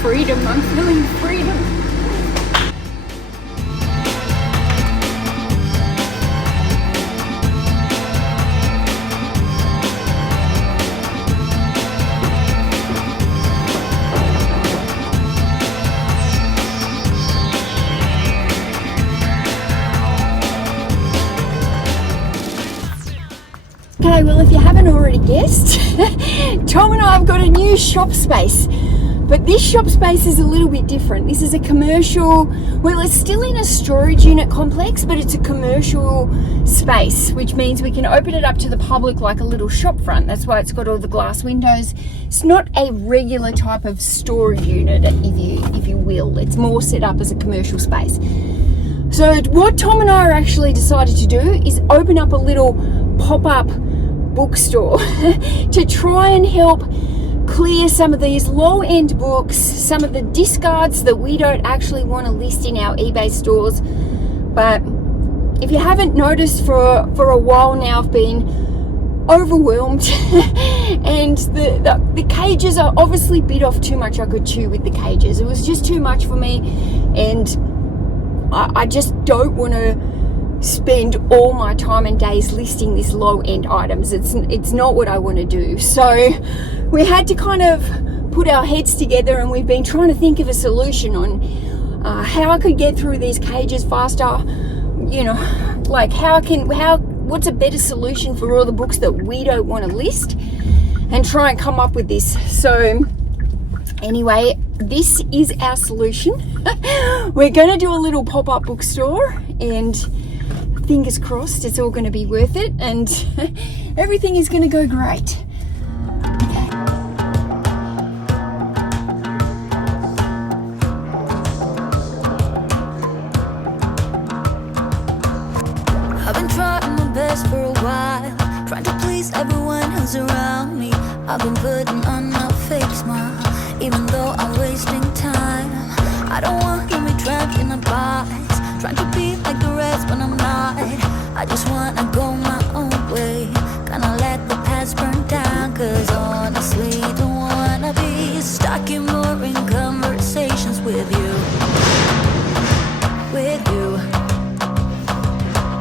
freedom. I'm feeling freedom. Okay, well, if you haven't already guessed, Tom and I have got a new shop space. But this shop space is a little bit different. This is a commercial, well, it's still in a storage unit complex, but it's a commercial space, which means we can open it up to the public like a little shop front. That's why it's got all the glass windows. It's not a regular type of storage unit, if you will. It's more set up as a commercial space. So what Tom and I are actually decided to do is open up a little pop-up bookstore to try and help clear some of these low-end books, some of the discards that we don't actually want to list in our eBay stores. But if you haven't noticed, for a while now I've been overwhelmed and the cages are obviously bit off too much I could chew with the cages. It was just too much for me, and I just don't want to spend all my time and days listing these low-end items. It's not what I want to do. So we had to kind of put our heads together, and we've been trying to think of a solution on how I could get through these cages faster. You know, like what's a better solution for all the books that we don't want to list, and try and come up with this. So anyway, this is our solution. We're going to do a little pop-up bookstore, and fingers crossed it's all going to be worth it, and everything is going to go great. I've been trying my best for a while, trying to please everyone who's around me. I've been putting on a fake smile, even though I'm wasting time. I don't want to be trapped in a box, trying to be like the rest when I'm not. I just wanna go my own way, gonna let the past burn down. Cause honestly, don't wanna be stuck in boring conversations with you. With you,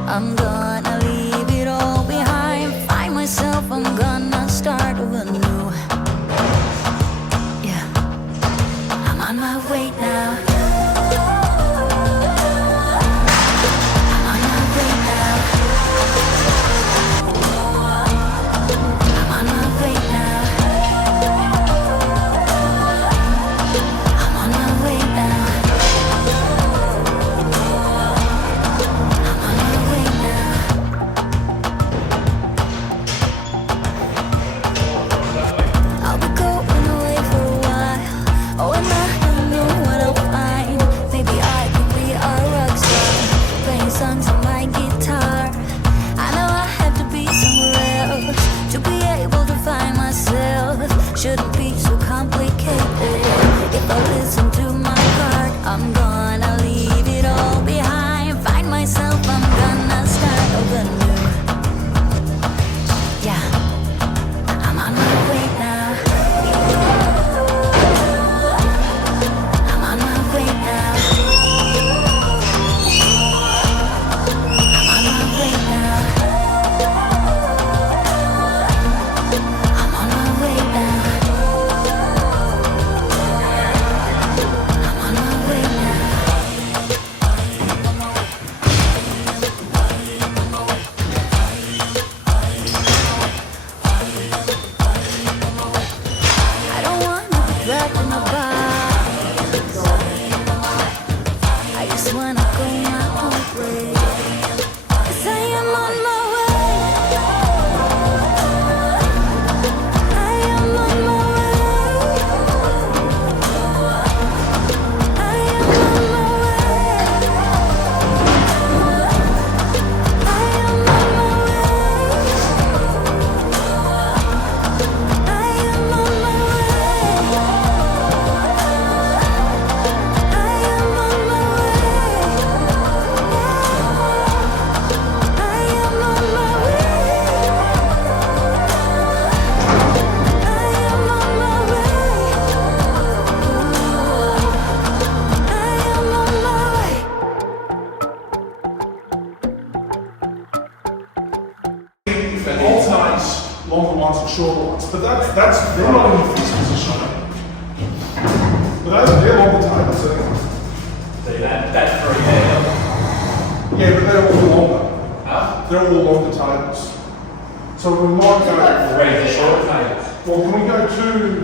I'm gonna leave it all behind, find myself, I'm gonna start over new. Yeah, I'm on my way now. longer ones and shorter ones. But they're not in the fixed position. But they're longer tables anyway. See that's 3 there. Yeah, but they're all longer. Huh? They're all longer tables. So we might go. Where's the shorter tables? Well, can we go to?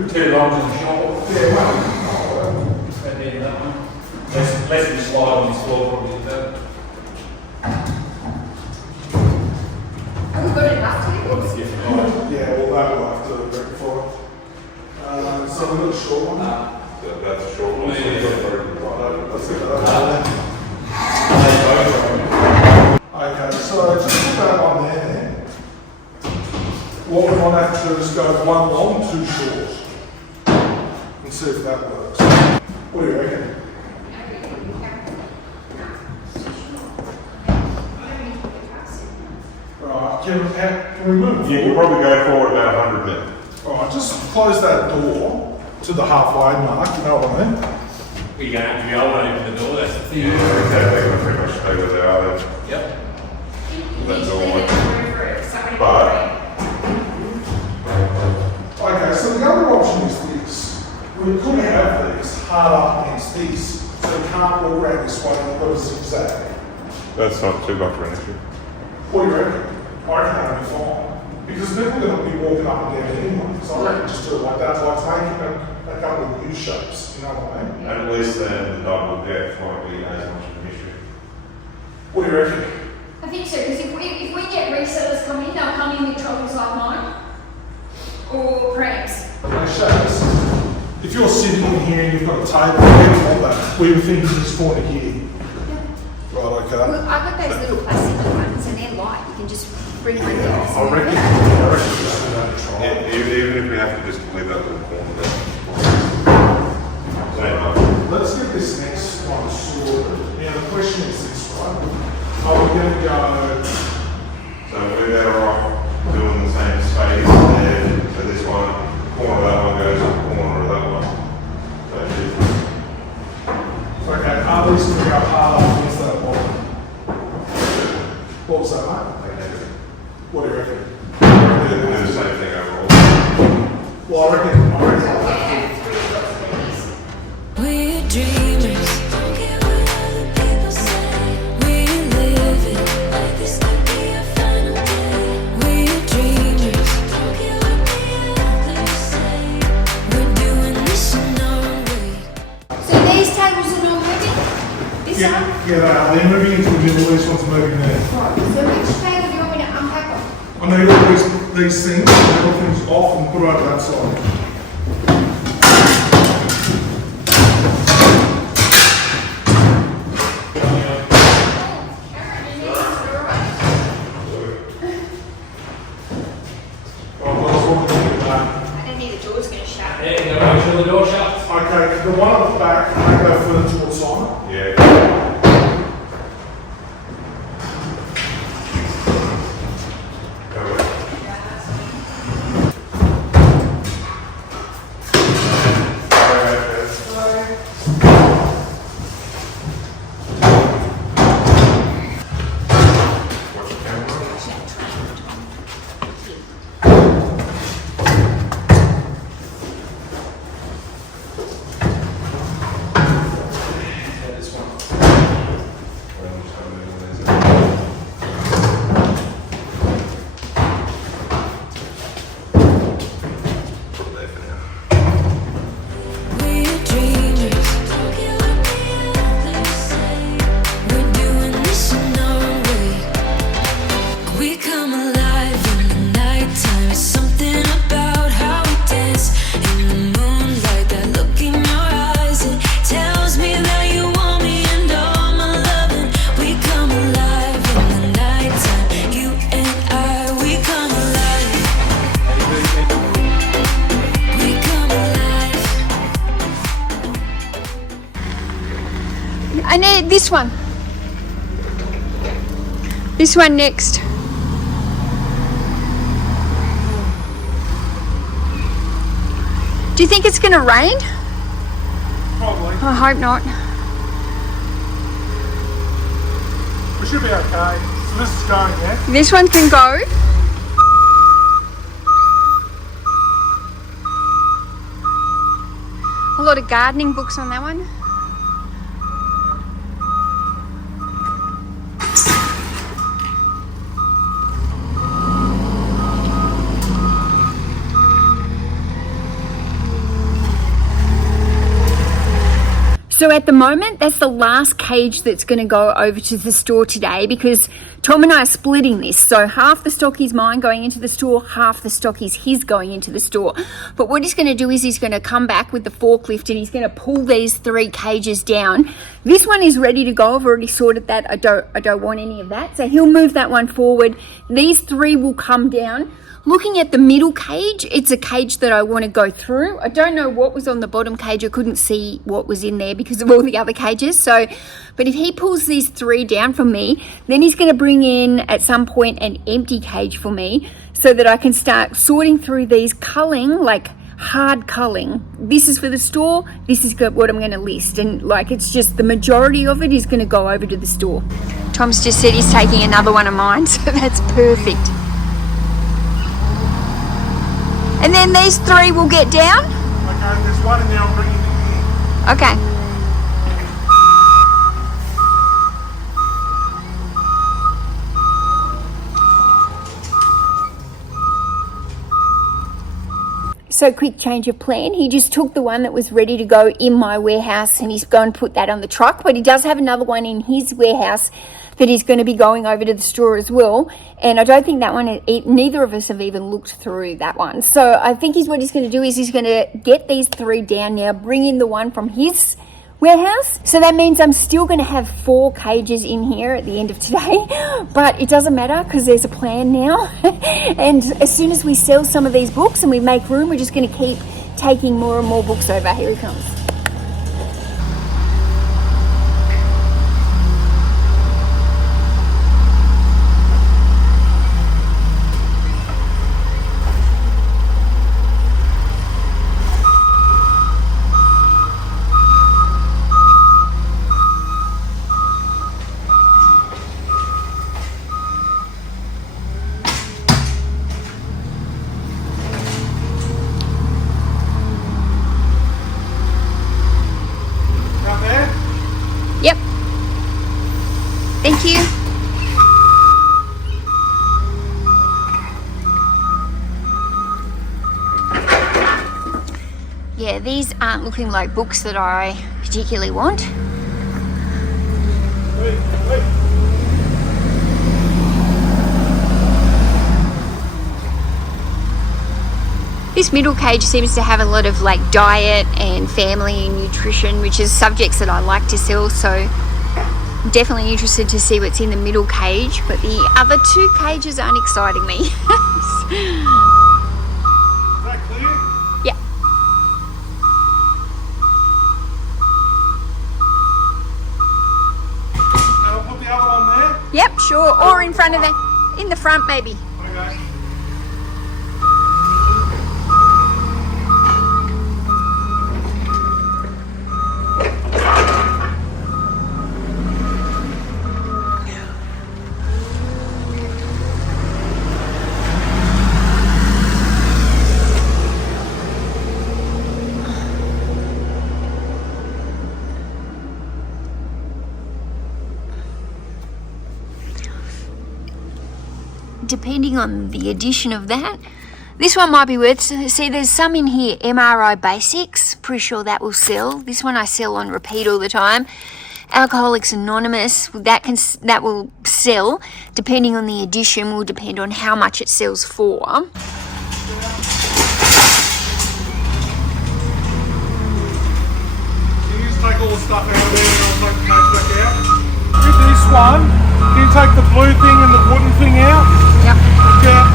Too long and short. Yeah, well. And then that one. Less than slide on this floor probably. Have we got enough tables? Yeah, well, that will have to rectify. So we've got a short one. That's a short one. Let's get that. Okay, so just put that one there then. What we might have to do is go 1 long, 2 short. And see if that works. What do you reckon? Right, can we move You can probably go forward about 100 then. Alright, just close that door to the halfway mark, you know what I mean? You're going to have to be able to open the door, that's the thing. Yeah, exactly. We'll pretty much stay where they are then. Yep. That's all right. But Okay, so the other option is this. We could have these hard up against this, so you can't walk around this way and put a zigzag. that's not too much of an issue. What do you reckon? I reckon that'll be fine. Because people are going to be walking up and down anyway. So I reckon just do it like that, like making a couple of U shapes, you know what I mean? At least then the double depth won't be as much of an issue. What do you reckon? I think so, because if we get resellers coming in, they'll come in with trolleys like mine. Or prams. Okay, shapes. If you're sitting in here and you've got a table, we don't want that. We were thinking this corner here. Right, okay. Well, I've got those little plastic ones and they're light. You can just bring one down. I reckon just do that and try. Yeah, even if we have to just leave that little corner there. Let's get this next one sorted. Now the question is this, right? Are we going to go? So we're better off doing the same space there. So this one, corner of that one goes to the corner of that one. So Okay, are these going to go hard up against that bottom? What was that, mate? What do you reckon? do the same thing overall. Well, I reckon I'll have We're dreamers. Don't care what other people say. We live it like this could be our final day. We're dreamers. Don't care what the others say. We're doing this in our own way. So these tables are not moving? This one? Yeah, they're moving into the middle, this one's moving there. Right. So which table do you want me to unpack them? I need all these things, everything's off and put it over that side. I don't need the doors going to shut. Yeah, you got to make sure the door shuts. Okay, the one at the back, can I go further towards Simon? Yeah. We're dreamers. Don't care what the others say. We're doing this in our own way. We come alive in the nighttime. It's something about how we dance in the moonlight. That look in your eyes, it tells me that you want me and all my loving. We come alive in the nighttime. You and I, we come alive. We come alive. I need this one. This one next. Do you think it's going to rain? Probably. I hope not. We should be okay. So this is going, yeah? This one can go. lot of gardening books on that one. So at the moment, that's the last cage that's going to go over to the store today, because Tom and I are splitting this. So half the stock is mine going into the store, half the stock is his going into the store. But what he's going to do is he's going to come back with the forklift and he's going to pull these 3 cages down. This one is ready to go. I've already sorted that. I don't want any of that. So he'll move that one forward. These 3 will come down. Looking at the middle cage, it's a cage that I want to go through. I don't know what was on the bottom cage. I couldn't see what was in there because of all the other cages. So, but if he pulls these 3 down for me, then he's going to bring in at some point an empty cage for me so that I can start sorting through these culling, like hard culling. This is for the store. This is what I'm going to list. And like, it's just the majority of it is going to go over to the store. Tom's just said he's taking another one of mine, so that's perfect. And then these 3 will get down? Okay, there's one in there, I'm bringing it in. Okay. So quick change of plan. He just took the one that was ready to go in my warehouse and he's going to put that on the truck, but he does have another one in his warehouse that he's going to be going over to the store as well. And I don't think that one, neither of us have even looked through that one. So I think what he's going to do is he's going to get these 3 down now, bring in the one from his warehouse. So that means I'm still going to have 4 cages in here at the end of today, but it doesn't matter because there's a plan now. And as soon as we sell some of these books and we make room, we're just going to keep taking more and more books over. Here he comes. Yep. Thank you. Yeah, these aren't looking like books that I particularly want. This middle cage seems to have a lot of like diet and family and nutrition, which is subjects that I like to sell, so I'm definitely interested to see what's in the middle cage, but the other 2 cages aren't exciting me. Is that clear? Yeah. I'll put the other one there. Yep, sure. Or in front of in the front maybe. Okay. Depending on the addition of that, this one might be worth. See, there's some in here, MRI Basics, pretty sure that will sell. This one I sell on repeat all the time. Alcoholics Anonymous, that will sell. Depending on the addition will depend on how much it sells for. Can you just take all the stuff out of there and I'll take the cage back out? With this one, can you take the blue thing and the wooden thing out? Yep. Yeah.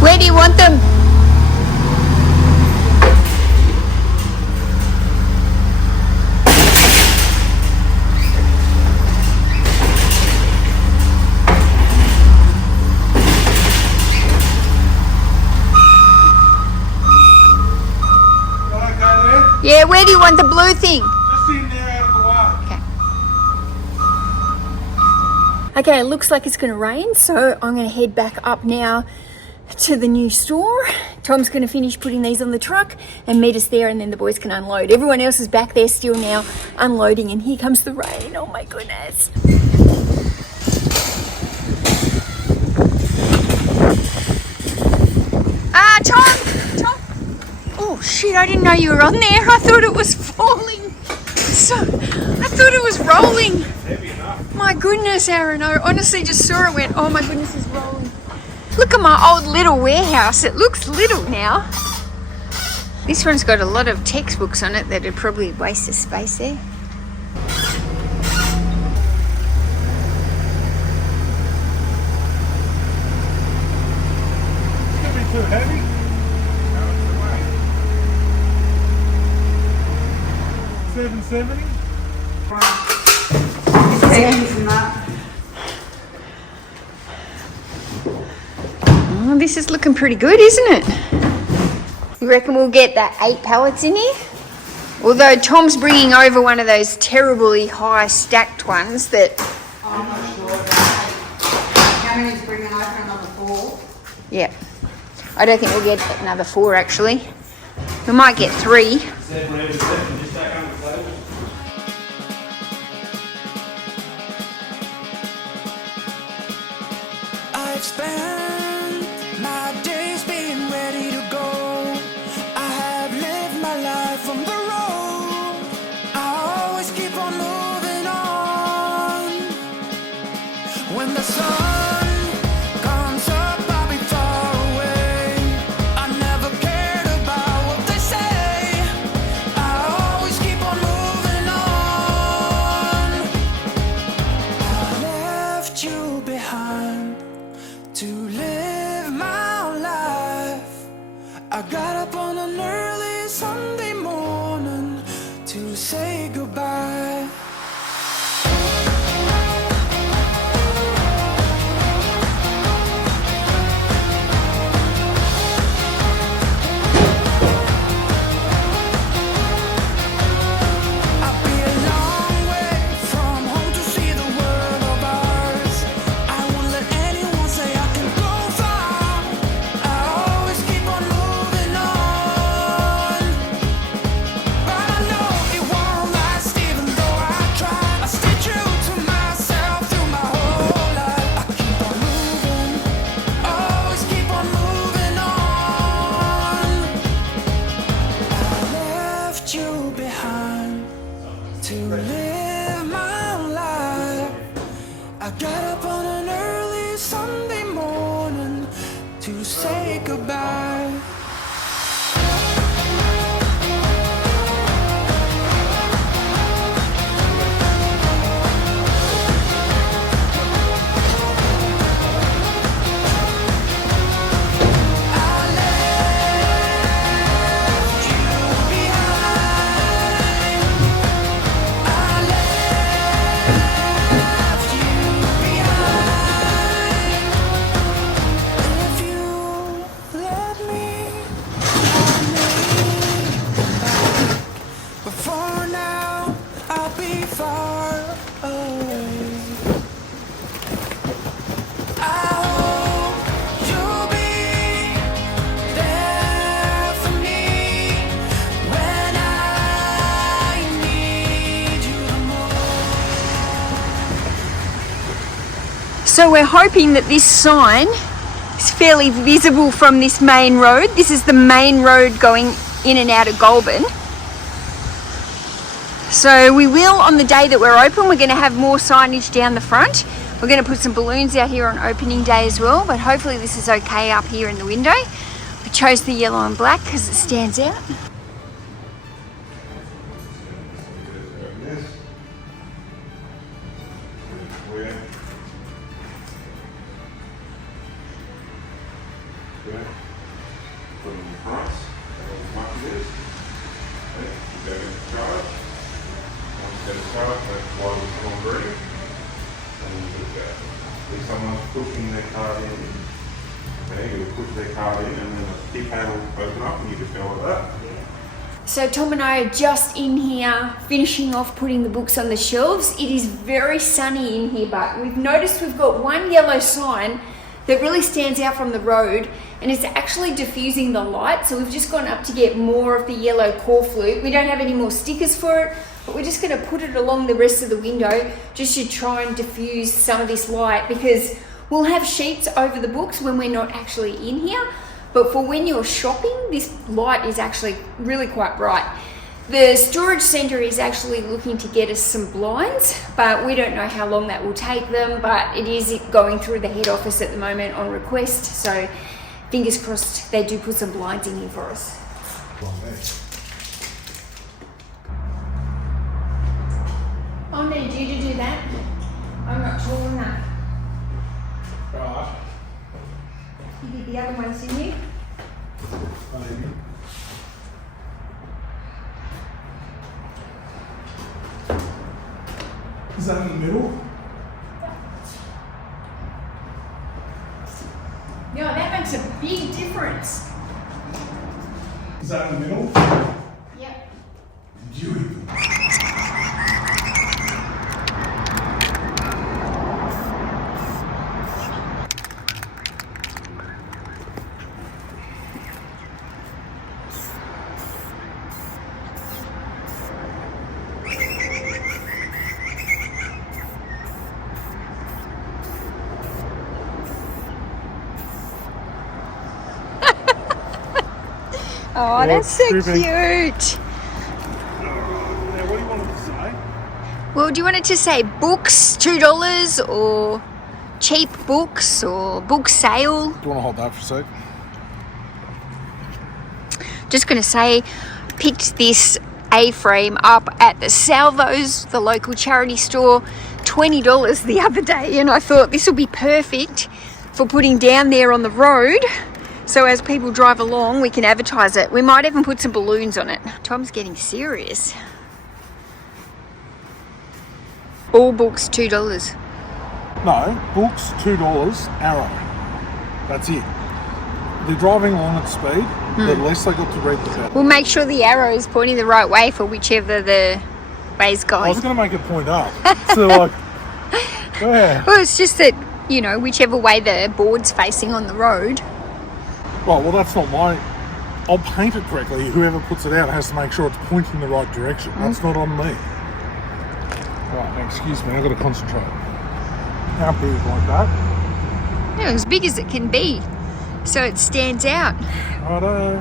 Where do you want them? Okay there? Yeah, where do you want the blue thing? Just in there out of the way. Okay. Okay, it looks like it's going to rain, so I'm going to head back up now to the new store. Tom's going to finish putting these on the truck and meet us there, and then the boys can unload. Everyone else is back there still now unloading, and here comes the rain. Oh my goodness. Tom! Oh shit, I didn't know you were on there. I thought it was falling. I thought it was rolling. My goodness, Aaron, I honestly just saw it, went, oh my goodness, it's rolling. Look at my old little warehouse. It looks little now. This one's got a lot of textbooks on it that'd probably waste of space there. It's going to be too heavy. $770. Oh, this is looking pretty good, isn't it? You reckon we'll get that 8 pallets in here? Although Tom's bringing over one of those terribly high stacked ones that... I'm not sure. How many's bringing over another 4? Yeah. I don't think we'll get another 4 actually. We might get 3. I've spent my days being ready to go. I have lived my life on the road. I always keep on moving on. When the sun comes up, I'll be far away. I never cared about what they say. I always keep on moving on. I left you behind to live my life. I got up on an early Sunday morning to say goodbye. I'll be a long way from home to see the world of ours. I won't let anyone say I can go far. I always keep on moving on. But I know it won't last even though I try. I stay true to myself through my whole life. I keep on moving, always keep on moving on. I left you behind to live my life. I got up on an early Sunday morning to say goodbye. I left you behind. I left you behind. If you let me, I'll make it back. But for now, I'll be far away. I hope you'll be there for me when I need you the most. So we're hoping that this sign is fairly visible from this main road. This is the main road going in and out of Goulburn. So we will, on the day that we're open, we're going to have more signage down the front. We're going to put some balloons out here on opening day as well, but hopefully this is okay up here in the window. We chose the yellow and black because it stands out. This. Where? Okay. Put it in the front, as much as it is. Okay, you go into charge. Once you go to charge, that's why we come on green. And then you put it back. If someone's pushing their card in, okay, you push their card in and then the keypad will open up and you just go like that. So Tom and I are just in here finishing off putting the books on the shelves. It is very sunny in here, but we've noticed we've got one yellow sign that really stands out from the road, and it's actually diffusing the light. So we've just gone up to get more of the yellow core flute. We don't have any more stickers for it, but we're just going to put it along the rest of the window just to try and diffuse some of this light, because we'll have sheets over the books when we're not actually in here. But for when you're shopping, this light is actually really quite bright. The storage centre is actually looking to get us some blinds, but we don't know how long that will take them, but it is going through the head office at the moment on request, so fingers crossed they do put some blinds in here for us. I'll need you to do that. I'm not tall enough. Right. You did the other ones, didn't you? Maybe. Is that in the middle? Yeah, that makes a big difference. Is that in the middle? Yep. Beautiful. Oh, that's so it's cute. Now, what do you want it to say? Well, do you want it to say books $2 or cheap books or book sale? Do you want to hold that for a sec? Just going to say, picked this A-frame up at the Salvos, the local charity store, $20 the other day, and I thought this will be perfect for putting down there on the road. So as people drive along, we can advertise it. We might even put some balloons on it. Tom's getting serious. All books $2. No, books $2, arrow. That's it. They're driving along at speed, the less they got to read the better. We'll make sure the arrow is pointing the right way for whichever the way's I going. was going to make it point up. So like, yeah. Well, it's just that, you know, whichever way the board's facing on the road. Right, well that's not my... I'll paint it correctly. Whoever puts it out has to make sure it's pointing the right direction. That's not on me. Right, now excuse me, I've got to concentrate. Can't be like that. Yeah, as big as it can be, so it stands out. Righto.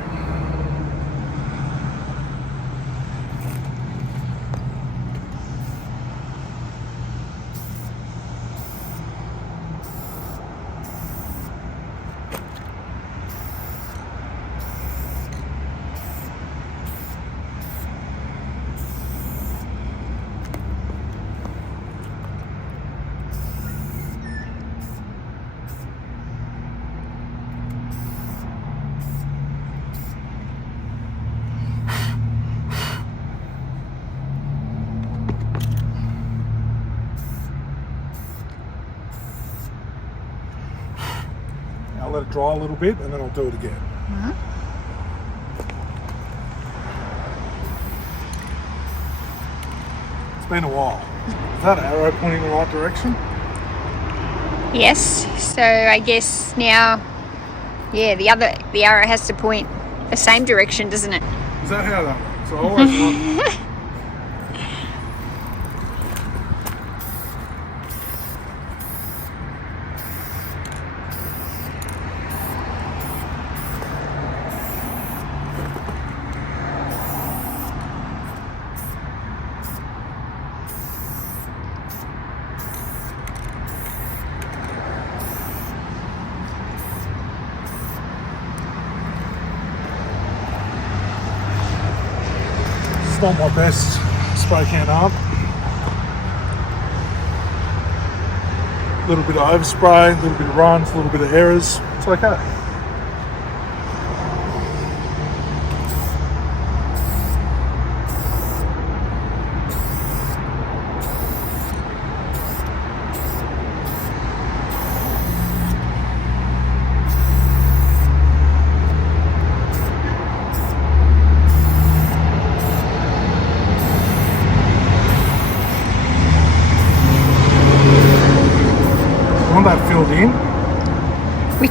I'll let it dry a little bit and then I'll do it again. It's been a while. Is that arrow pointing the right direction? Yes, so I guess now, yeah, the arrow has to point the same direction, doesn't it? Is that how that works? I always want... It's not my best Spokane arm. A little bit of overspray, a little bit of runs, a little bit of errors. It's okay.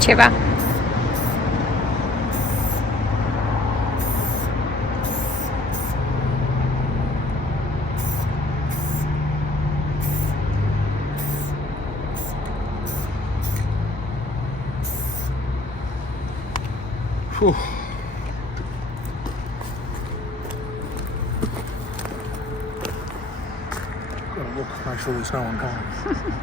whichever. Whew. Gotta look, make sure there's no one coming.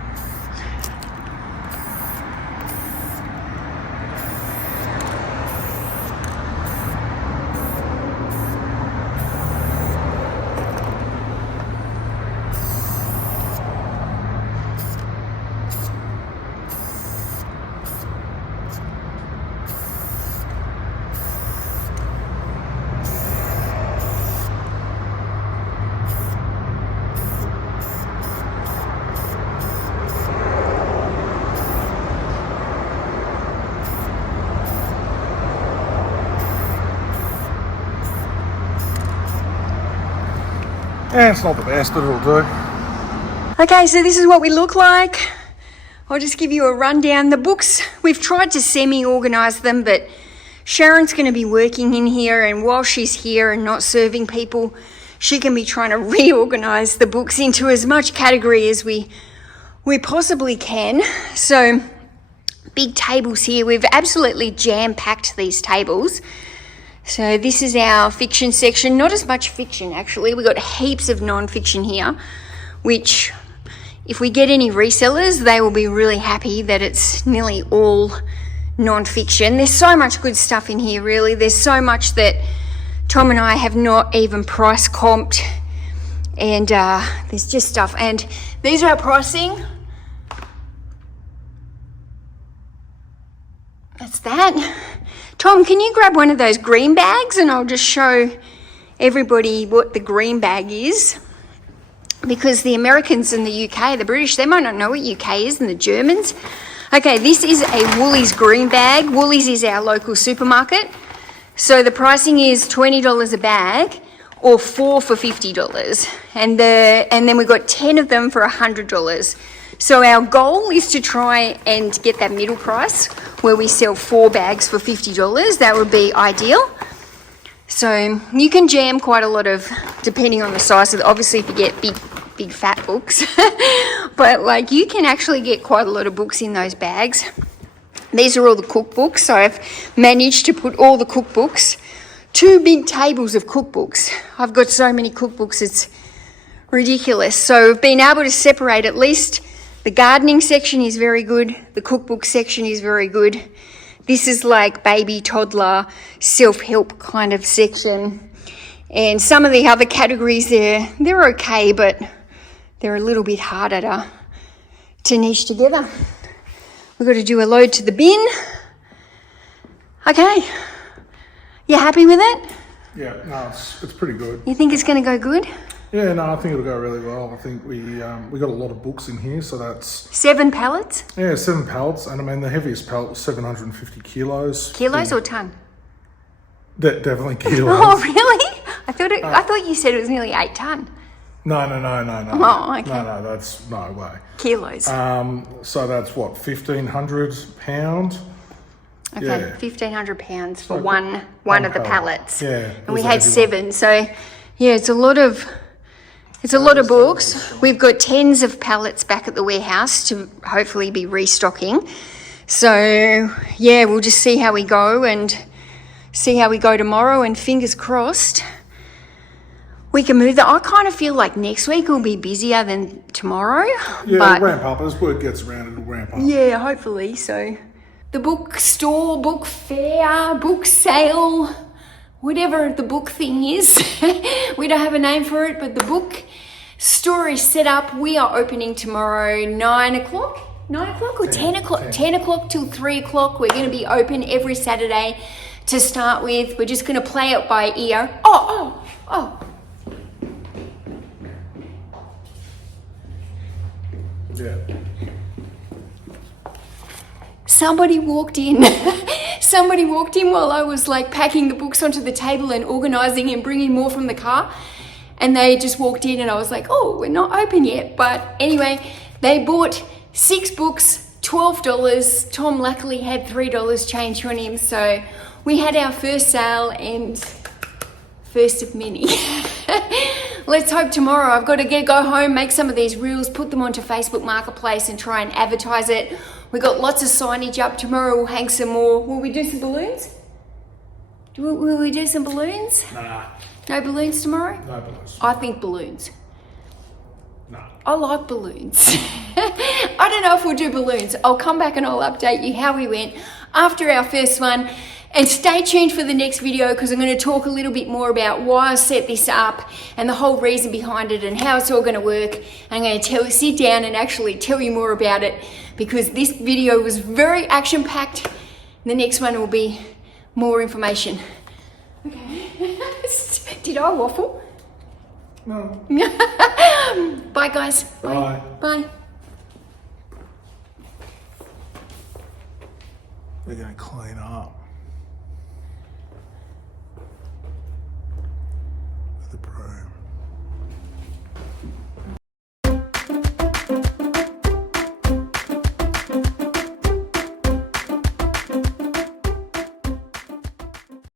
Yeah, it's not the best, but it'll do. Okay, so this is what we look like. I'll just give you a rundown. The books, we've tried to semi-organise them, but Sharon's going to be working in here, and while she's here and not serving people, she can be trying to reorganise the books into as much category as we possibly can. So, big tables here. We've absolutely jam-packed these tables. So this is our fiction section. Not as much fiction, actually. We've got heaps of non-fiction here, which if we get any resellers, they will be really happy that it's nearly all non-fiction. There's so much good stuff in here, really. There's so much that Tom and I have not even price comped, and there's just stuff. And these are our pricing. That's that. Tom, can you grab one of those green bags and I'll just show everybody what the green bag is? Because the Americans and the UK, the British, they might not know what UK is, and the Germans. Okay, this is a Woolies green bag. Woolies is our local supermarket. So the pricing is $20 a bag or 4 for $50. And then we've got 10 of them for $100. So our goal is to try and get that middle price where we sell 4 bags for $50. That would be ideal. So you can jam quite a lot of, depending on the size of obviously if you get big fat books, but like you can actually get quite a lot of books in those bags. These are all the cookbooks. So I've managed to put all the cookbooks, 2 big tables of cookbooks. I've got so many cookbooks, it's ridiculous. So we've been able to separate at least. The gardening section is very good. The cookbook section is very good. This is like baby, toddler, self-help kind of section. And some of the other categories they're okay, but they're a little bit harder to niche together. We've got to do a load to the bin. Okay. You happy with it? Yeah, no, it's pretty good. You think it's going to go good? Yeah, no, I think it'll go really well. I think we got a lot of books in here, so that's 7 pallets? Yeah, 7 pallets, and I mean the heaviest pallet was 750 kilos. Kilos or ton? Definitely kilos. Oh, really? I thought you said it was nearly 8 ton. No. Oh, okay. No, that's no way. Kilos. So that's what, 1,500 pound. Okay, Yeah. 1,500 pounds for So one of the pallet. pallets. Yeah, and we it was had a heavy 7, so yeah, it's a lot of books. We've got tens of pallets back at the warehouse to hopefully be restocking. So yeah, we'll just see how we go tomorrow, and fingers crossed we can move that. I kind of feel like next week will be busier than tomorrow. Yeah, but it'll ramp up. As word gets around, it'll ramp up. yeah, hopefully so. The bookstore, book fair, book sale, whatever the book thing is. We don't have a name for it, but the book store is set up. We are opening tomorrow 9 o'clock? 9 o'clock or 10 o'clock? 10 o'clock till 3 o'clock. We're going to be open every Saturday to start with. We're just going to play it by ear. Oh. Yeah. Somebody walked in. Somebody walked in while I was like packing the books onto the table and organising and bringing more from the car. And they just walked in and I was like, oh, we're not open yet. But anyway, they bought 6 books $12. Tom luckily had $3 change on him, so we had our first sale and first of many. Let's hope tomorrow. I've got to go home, make some of these reels, put them onto Facebook Marketplace and try and advertise it. We've got lots of signage up. Tomorrow we'll hang some more. Will we do some balloons? Will we do some balloons? Nah, No balloons tomorrow? no balloons. I think balloons. Nah. I like balloons. I don't know if we'll do balloons. I'll come back and I'll update you how we went after our first one. And stay tuned for the next video because I'm going to talk a little bit more about why I set this up and the whole reason behind it and how it's all going to work. I'm going to sit down and actually tell you more about it because this video was very action-packed. The next one will be more information. Okay. Did I waffle? No. Bye, guys. Bye. Bye. We're going to clean up.